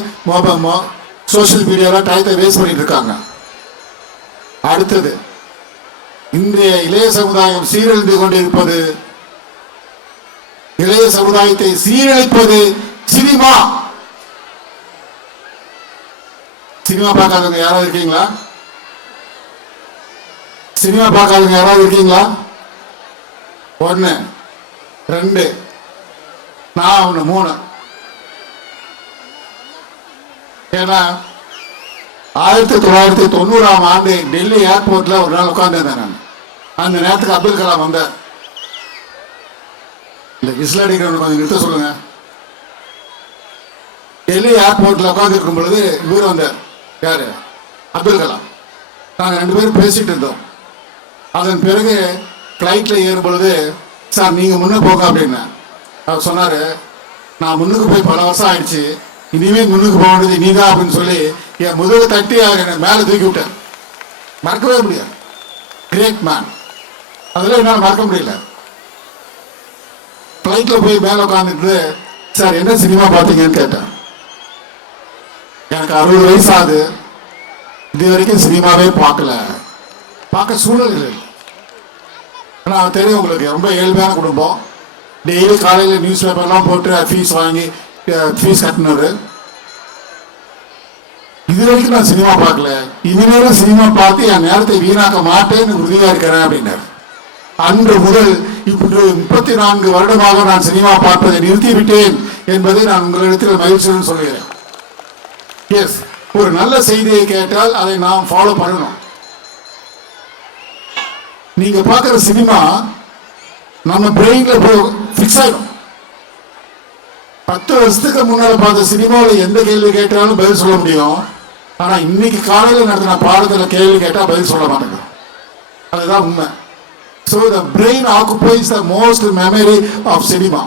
சோசியல் மீடியாவில் டயத்தை வேஸ்ட் பண்ணிட்டு இருக்காங்க. அடுத்தது, இன்றைய இளைய சமுதாயம் சீரழிந்து கொண்டிருப்பது, இளைய சமுதாயத்தை சீரழிப்பது சினிமா. சினிமா பார்க்காதவங்க யாராவது இருக்கீங்களா? சினிமா பார்க்காதவங்க யாராவது இருக்கீங்களா? 1 2 நான் 1 3. ஏன்னா 1990ஆம் ஆண்டு டெல்லி ஏர்போர்ட்ல ஒரு நாள் உட்கார்ந்திருந்தேன் நான். அந்த நேரத்துக்கு அப்துல் கலாம் வந்தார். இந்த விசில் அடிக்கிறவங்க கொஞ்சம் நிறுத்த சொல்லுங்க. டெல்லி ஏர்போர்ட்ல உட்கார்ந்து இருக்கும் பொழுது இவர் வந்தார். யாரு? அப்துல் கலாம். நாங்கள் 2 பேரும் பேசிட்டு இருந்தோம். அதன் பிறகு ஃப்ளைட்ல ஏறும் பொழுது, சார் நீங்க முன்ன போங்க அப்படின்னு அவர் சொன்னாரு. நான் முன்னுக்கு போய் பல வருஷம் ஆயிடுச்சு, இனிமே முன்னுக்கு போக வேண்டியது நீதான் அப்படின்னு சொல்லி என் முதுகு தட்டி அவர் என்னை மேலே தூக்கி விட்டார். மறக்கவே முடியாது. Great man. அதெல்லாம் என்னால் மறக்க முடியல. ஃப்ளைட்ல போய் மேலே உட்காந்துட்டு, சார் என்ன சினிமா பார்த்தீங்கன்னு கேட்டேன். எனக்கு 60 வயசு ஆகுது, இது வரைக்கும் சினிமாவே பார்க்க சூழல் இல்லை. ஆனால் தெரியும் உங்களுக்கு, ரொம்ப ஏழ்மையான குடும்பம். டெய்லி காலையில் நியூஸ் பேப்பர்லாம் போட்டு ஃபீஸ் வாங்கி ஃபீஸ் கட்டினாரு. இது வரைக்கும் நான் சினிமா பார்க்கல, இனிமேலும் சினிமா பார்த்து என் நேரத்தை வீணாக்க மாட்டேன்னு உறுதியாக இருக்கிறேன் அப்படின்னாரு. அன்று முதல் இப்படி 34 வருடமாக நான் சினிமா பார்ப்பதை நிறுத்திவிட்டேன் என்பதை நான் உங்களிடத்தில் மகிழ்ச்சியுடன் சொல்கிறேன். எஸ், ஒரு நல்ல செய்தியை கேட்டால் அதை நாம் ஃபாலோ பண்ணணும். நீங்க பார்க்குற சினிமா நம்ம பிரெயின்ல போய் ஃபிக்ஸ் ஆயிடும். 10 வருஷத்துக்கு முன்னால பார்த்த சினிமாவில் எந்த கேள்வி கேட்டாலும் பதில் சொல்ல முடியும். ஆனா இன்னைக்கு காலையில் நடத்தின பாடத்தில் கேள்வி கேட்டா பதில் சொல்ல மாட்டேங்க. அதுதான் உண்மை. So the brain occupies the most memory of cinema.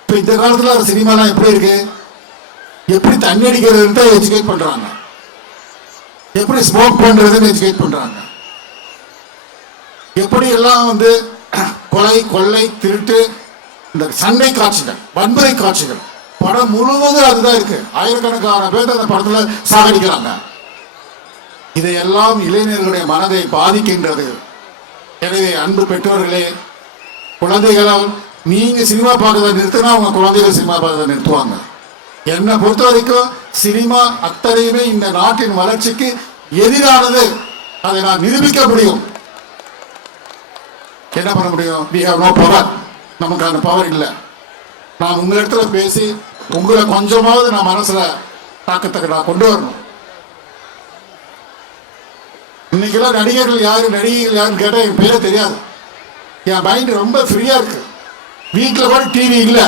இப்போ இந்த காலத்தில் சினிமாலாம் எப்படி இருக்கு? எப்படி தண்ணி அடிக்கிறதுன்னு தான் எஜுகேட் பண்றாங்க, எப்படி ஸ்மோக் பண்றதுன்னு எஜுகேட் பண்றாங்க, எப்படி எல்லாம் வந்து கொலை கொள்ளை திருட்டு, இந்த சண்டை காட்சிகள், வன்முறை காட்சிகள், படம் முழுவதும் அதுதான் இருக்கு. ஆயிரக்கணக்கான பேர் அந்த படத்துல சாகடிக்கிறாங்க. இதையெல்லாம் இளைஞர்களுடைய மனதை பாதிக்கின்றது. எனவே அன்பு பெற்றோர்களே, குழந்தைகளால் நீங்க சினிமா பார்க்கறத நிறுத்தினா உங்க குழந்தைகள் சினிமா பார்க்கறத நிறுத்துவாங்க. என்னை பொறுத்த வரைக்கும் சினிமா அத்தனையுமே இந்த நாட்டின் வளர்ச்சிக்கு எதிரானது. அதை நான் நிரூபிக்க முடியும். என்ன பண்ண முடியும்? we have no power. நமக்கு அந்த பவர் இல்லை. நான் உங்களிடத்துல பேசி உங்களை கொஞ்சமாவது நான் மனசுல தாக்கத்தை நான் கொண்டு வரணும். இன்னைக்கெல்லாம் நடிகர்கள் யாருன்னு கேட்டா என் பேரே தெரியாது. என் மைண்ட் ரொம்ப ஃப்ரீயா இருக்கு. வீட்டில் கூட டிவி இல்லை.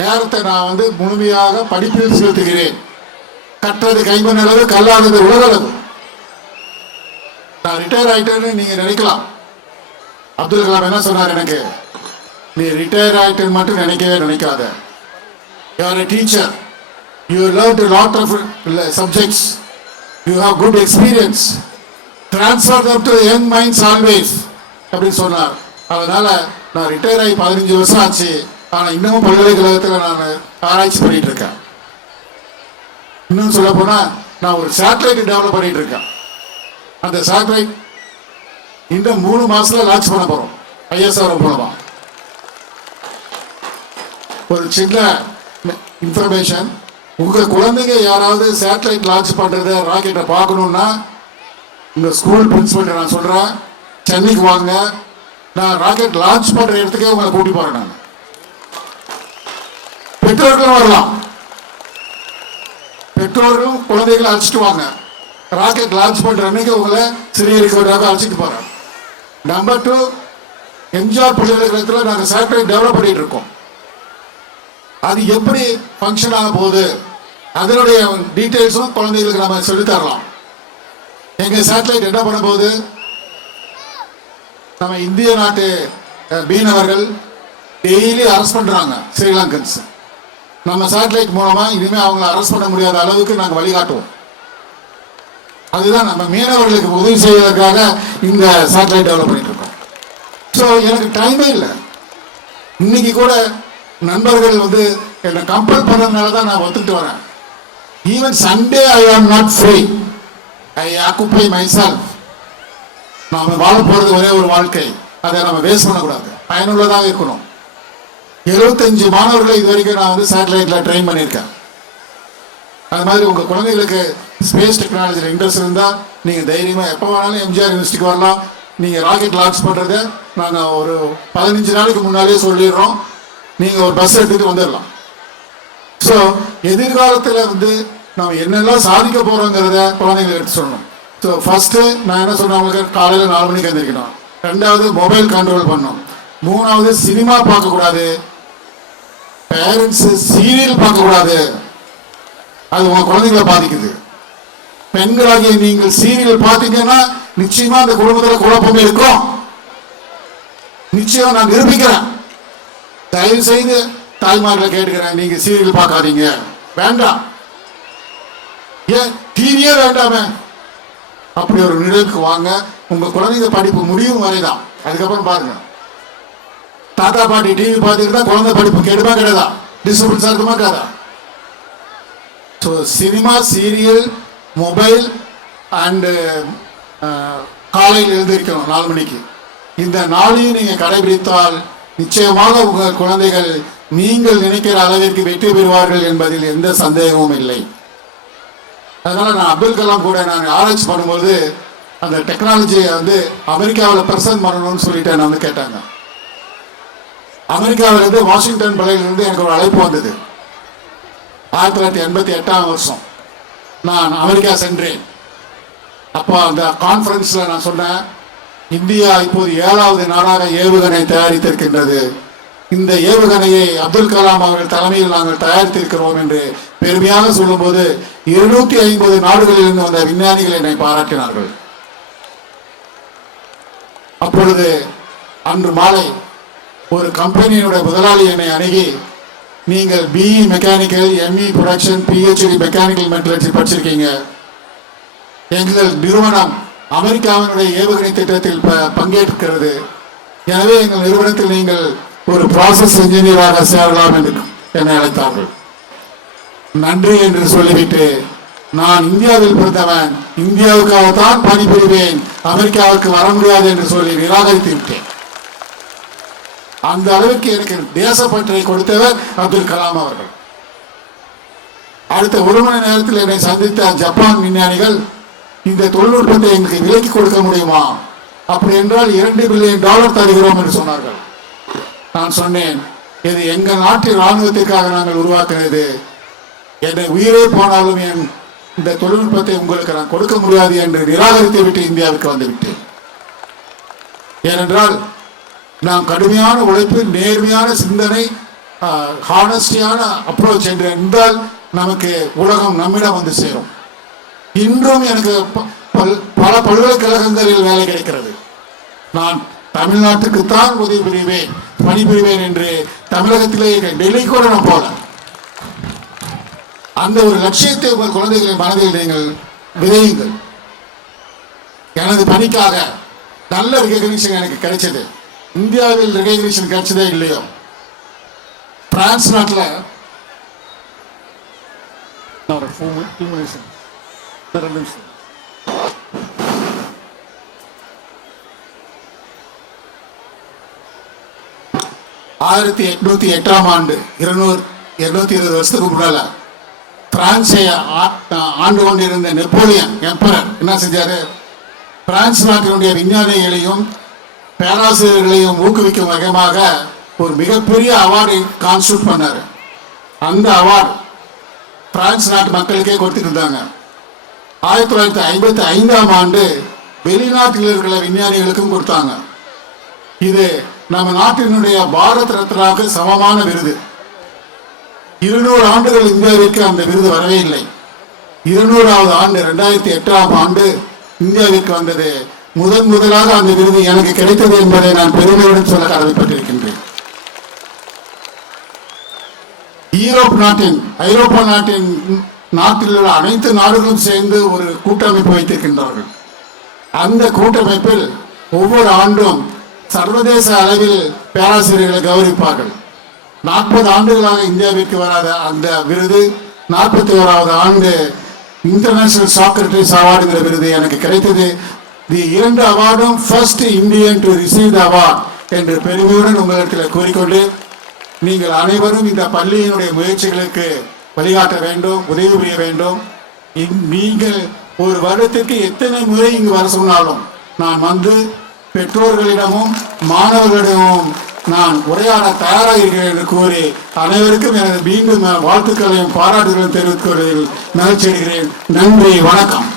நேரத்தை நான் வந்து முழுமையாக படிப்பில் செலுத்துகிறேன். கற்றது கைமண் அளவு, கல்லானது உலக அளவு. நான் ரிட்டையர் ஆயிட்டேன்னு நீங்க நினைக்கலாம். அப்துல் கலாம் என்ன சொன்னார் எனக்கு? நீ ரிட்டையர் ஆயிட்டேன்னு மட்டும் நினைக்காத. You are a teacher. You learned a lot of subjects. You have good experience. Transfer them to young minds always. அப்படின்னு சொன்னார். அதனால நான் ரிட்டையர் ஆகி 15 வருஷம் ஆச்சு. ஆனா இன்னமும் பல்கலைக்கழகத்தில் நான் ஆராய்ச்சி பண்ணிட்டு இருக்கேன். இன்னும் சொல்ல போனா நான் ஒரு சேட்டலைட் டெவலப் பண்ணிட்டு இருக்கேன். அந்த சேட்டலைட் இன்னும் 3 மாசத்துல லான்ச் பண்ண போறோம். ISRO மூலமா. ஒரு சின்ன இன்ஃபர்மேஷன், உங்க குழந்தைங்க யாராவது சேட்டலைட் லான்ச் பண்றத ராக்கெட்டை பார்க்கணும்னா உங்க ஸ்கூல் பிரின்சிபல் நான் சொல்றேன், சென்னைக்கு வாங்க. நான் ராக்கெட் லான்ச் பண்ற இடத்துக்கே உங்களை கூட்டி போறேன். நான் பெற்றோர்களும் வரலாம். பெற்றோர்களும் குழந்தைகளை அழைச்சிட்டு வாங்க. ராக்கெட் லான்ச் பண்ற அன்னைக்கு உங்களை சிறியரிக்கோடாக அழைச்சிட்டு போறேன். நம்பர் 2, எம்ஜிஆர் பல்கலைக்கழகத்தில் நாங்கள் சேட்டலைட் டெவலப் பண்ணிட்டு இருக்கோம். அது எப்படி ஃபங்க்ஷன் ஆக போகுது, அதனுடைய டீட்டெயில்ஸும் குழந்தைகளுக்கு நம்ம சொல்லித்தரலாம். எங்க சேட்டலைட் என்ன பண்ண போகுது? நம்ம இந்திய நாட்டு மீனவர்கள் டெய்லி அரெஸ்ட் பண்றாங்க ஸ்ரீலங்கன்ஸ். நம்ம சேட்டலைட் மூலமா இனிமே அவங்களை அரெஸ்ட் பண்ண முடியாத அளவுக்கு நாங்கள் வழிகாட்டுவோம். அதுதான் நம்ம மீனவர்களுக்கு உதவி செய்வதற்காக இந்த சேட்டலைட் டெவலப் பண்ணிட்டு இருக்கோம். ஸோ எனக்கு டைமே இல்லை. இன்னைக்கு கூட நண்பர்கள் வந்து என்னை கம்பல் பண்ணதுனால தான் நான் ஒத்துக்கிட்டு வரேன். Even Sunday I am not free, I occupy myself. நாம வாழ போறது ஒரே ஒரு வாழ்க்கை, அதை நம்ம வேஸ்ட் பண்ணக்கூடாது, பயனுள்ளதாக இருக்கணும். 75 மாணவர்களை இது வரைக்கும் நான் வந்து சேட்டலைட்ல ட்ரெயின் பண்ணியிருக்கேன். அது மாதிரி உங்க குழந்தைகளுக்கு ஸ்பேஸ் டெக்னாலஜியில் இன்ட்ரெஸ்ட் இருந்தா நீங்க தைரியமா எப்போ வேணாலும் எம்ஜிஆர் யூனிவர்சிட்டிக்கு வரலாம். நீங்க ராக்கெட் லான்ச் பண்றதை நாங்க ஒரு 15 நாளைக்கு முன்னாடியே சொல்லிடுறோம். நீங்க ஒரு பஸ் எடுத்துட்டு வந்துடலாம். ஸோ எதிர்காலத்தில் வந்து நம்ம என்னெல்லாம் சாதிக்க போறோங்கிறத குழந்தைங்களுக்கு எடுத்து சொல்லணும். ஸோ ஃபர்ஸ்ட் நான் என்ன சொன்னேன், அவங்களுக்கு காலையில் 4 மணிக்கு எழுந்திரிக்கணும். 2வது மொபைல் கண்ட்ரோல் பண்ணணும். 3வது சினிமா பார்க்கக்கூடாது. பேரண்ட்ஸ் சீரியல் பார்க்கக்கூடாது, அது உங்க குழந்தைகளை பாதிக்குது. பெண்களாகிய நீங்கள் சீரியல் பார்த்தீங்கன்னா நிச்சயமா அந்த குடும்பத்தில் குழப்பம் இருக்கும். நிச்சயம் நான் நிரூபிக்கிறேன். தயவு செய்து தாய்மார்களை கேட்டுக்கிறேன், நீங்க சீரியல் பார்க்காதீங்க, வேண்டாம். ஏன் டிவியே வேண்டாமே, அப்படி ஒரு நிலைக்கு வாங்க. உங்க குழந்தைங்க படிப்பு முடியும் வரைதான், அதுக்கப்புறம் பாருங்க. தாத்தா பாட்டி டிவி பார்த்துக்கிட்டா குழந்தை படிப்பு கெடுமா கிடையாதா, டிஸ்டர்பன்ஸா இருக்குமா கிடையாதா? So cinema, serial, mobile and காலையில் எழுந்திருக்கணும் 4 மணிக்கு. இந்த நாளையும் நீங்க கடைபிடித்தால் நிச்சயமாக உங்கள் குழந்தைகள் நீங்கள் நினைக்கிற அளவிற்கு வெற்றி பெறுவார்கள் என்பதில் எந்த சந்தேகமும் இல்லை. அதனால நான் அப்துல் கலாம் கூட நான் ஆராய்ச்சி பண்ணும்போது அந்த டெக்னாலஜியை வந்து அமெரிக்காவில் பிரசன்ட் பண்ணணும்னு சொல்லிட்டு நான் வந்து கேட்டாங்க. அமெரிக்காவிலிருந்து வாஷிங்டன் பள்ளியிலிருந்து எனக்கு ஒரு அழைப்பு வந்தது. 1988ஆம் வருஷம் நான் அமெரிக்கா சென்றேன். அப்போ அந்த கான்ஃபரன்ஸில் நான் சொன்னேன், இந்தியா இப்போது 7வது நாடாக ஏவுகணை தயாரித்திருக்கின்றது. இந்த ஏவுகணையை அப்துல் கலாம் அவர்கள் தலைமையில் நாங்கள் தயாரித்திருக்கிறோம் என்று பெருமையாக சொல்லும்போது 250 நாடுகளிலிருந்து வந்த விஞ்ஞானிகள் என்னை பாராட்டினார்கள். அப்பொழுது அன்று மாலை ஒரு கம்பெனியோட முதலாளி என்னை அணுகி, நீங்கள் BE mechanical, ME production, PhD mechanical metallurgy படிச்சிருக்கீங்க. எங்கள் நிறுவனம் அமெரிக்காவினுடைய ஏவுகணை திட்டத்தில் பங்கேற்கிறது. எனவே எங்கள் நிறுவனத்தில் நீங்கள் ஒரு ப்ராசஸ் இன்ஜினியராக சேரலாம் என்று என்னை அழைத்தார்கள். நன்றி என்று சொல்லிவிட்டு, நான் இந்தியாவில் பிறந்தவன், இந்தியாவுக்காகத்தான் பணிபுரிவேன், அமெரிக்காவுக்கு வர முடியாது என்று சொல்லி நிராகரித்து விட்டேன். அந்த அளவுக்கு எனக்கு தேசப்பற்றை கொடுத்தவர் அப்துல் கலாம் அவர்கள். அடுத்த 1 மணி நேரத்தில் என்னை சந்தித்த ஜப்பான் விஞ்ஞானிகள், இந்த தொழில்நுட்பத்தை எங்களுக்கு விலக்கி கொடுக்க முடியுமா, அப்படி என்றால் $2 பில்லியன் தருகிறோம் என்று சொன்னார்கள். நான் சொன்னேன், இது எங்கள் நாட்டின் இராணுவத்திற்காக நாங்கள் உருவாக்குறது, என்னை உயிரே போனாலும் என் இந்த தொழில்நுட்பத்தை உங்களுக்கு நான் கொடுக்க முடியாது என்று நிராகரித்து விட்டு இந்தியாவுக்கு வந்துவிட்டேன். ஏனென்றால் நாம் கடுமையான உழைப்பு, நேர்மையான சிந்தனை, ஹானஸ்டியான அப்ரோச் என்று இருந்தால் நமக்கு உலகம் நம்மிடம் வந்து சேரும். இன்றும் எனக்கு பல பல்கலைக்கழகங்களில் வேலை கிடைக்கிறது. நான் தமிழ்நாட்டுக்குத்தான் உதவி புரிவேன், பணிபுரிவேன் என்று தமிழகத்திலே டெல்லி கூட நான் போல. அந்த ஒரு லட்சியத்தை உங்கள் குழந்தைகளின் மனதில் நீங்கள் விதையுங்கள். எனது பணிக்காக நல்ல ரெகக்னிஷன் எனக்கு கிடைச்சது. இந்தியாவில் ரெகக்னிஷன் கிடைச்சதே இல்லையோ, பிரான்ஸ் நாட்டில் 1808ஆம் ஆண்டு 220 வருஷத்துக்கு முன்னால பிரான்ஸை ஆண்டு கொண்டிருந்த நெப்போலியன் எம்பரர் என்ன செஞ்சாரு, பிரான்ஸ் நாட்டினுடைய விஞ்ஞானிகளையும் பேராசிரியர்களையும் ஊக்குவிக்கும் வகையாக ஒரு மிகப்பெரிய அவார்டை கான்ஸ்டியூட் பண்ணாரு. அந்த அவார்டு பிரான்ஸ் நாட்டு மக்களுக்கே கொடுத்துட்டு இருந்தாங்க. 1955ஆம் ஆண்டு வெளிநாட்டில் இருக்கிற விஞ்ஞானிகளுக்கும் கொடுத்தாங்க. இது நம்ம நாட்டினுடைய பாரத் ரத்னாவுக்கு சமமான விருது. 200 ஆண்டுகள் இந்தியாவிற்கு அந்த விருது வரவே இல்லை. 200வது ஆண்டு 2008ஆம் ஆண்டு இந்தியாவிற்கு வந்தது. முதலாக அந்த விருது எனக்கு கிடைத்தது என்பதை நான் பெருமையுடன் சொல்ல கடமைப்பட்டிருக்கின்றேன். ஐரோப்பா நாட்டில் உள்ள அனைத்து நாடுகளும் சேர்ந்து ஒரு கூட்டமைப்பு வைத்திருக்கின்றார்கள். அந்த கூட்டமைப்பில் ஒவ்வொரு ஆண்டும் சர்வதேச அளவில் பேராசிரியர்களை கௌரவிப்பார்கள். 40 ஆண்டுகளாக இந்தியாவிற்கு வராத அந்த விருது 41வது ஆண்டு இன்டர்நேஷனல் சாக்ரட்டிஸ் அவார்டுங்கிற விருது எனக்கு கிடைத்தது. தி 2 அவார்டும் first Indian to receive the award என்று பெருமையுடன் உங்களிடத்தில் கூறிக்கொண்டு, நீங்கள் அனைவரும் இந்த பள்ளியினுடைய முயற்சிகளுக்கு வழிகாட்ட வேண்டும், உதவி புரிய வேண்டும். நீங்கள் ஒரு வருடத்திற்கு எத்தனை முறை இங்கு வர சொன்னாலும் நான் வந்து பெற்றோர்களிடமும் மாணவர்களிடமும் நான் உரையாட தயாராக இருக்கிறேன் என்று கூறி அனைவருக்கும் எனது மீண்டும் வாழ்த்துக்களையும் பாராட்டுகளையும் தெரிவித்துக் கொள்வதில் மகிழ்ச்சி அடைகிறேன். நன்றி, வணக்கம்.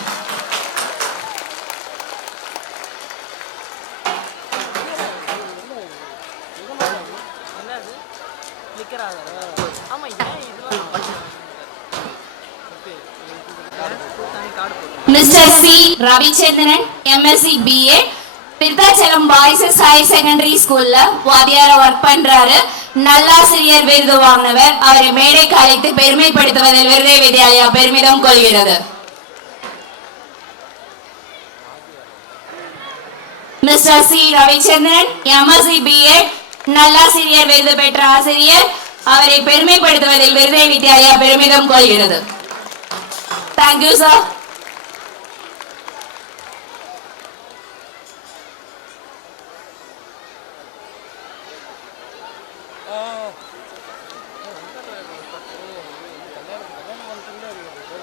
Mister C Ravichandran, MSc BA, Virudhachalam boys higher secondary ஸ்கூல்ல வாத்தியார ஒர்க் பண்றாரு. நல்லாசிரியர் விருது வாங்கினவர். அவரை மேடைக்கு அழைத்து பெருமைப்படுத்துவதில் விருதை வித்யாலயா பெருமிதம் கொள்கிறது. Mister C Ravichandran, MSc BA, நல்லாசிரியர் விருது பெற்ற ஆசிரியர். அவரை பெருமைப்படுத்துவதில் விருதை வித்யாலயா பெருமிதம் கொள்கிறது. Thank you sir.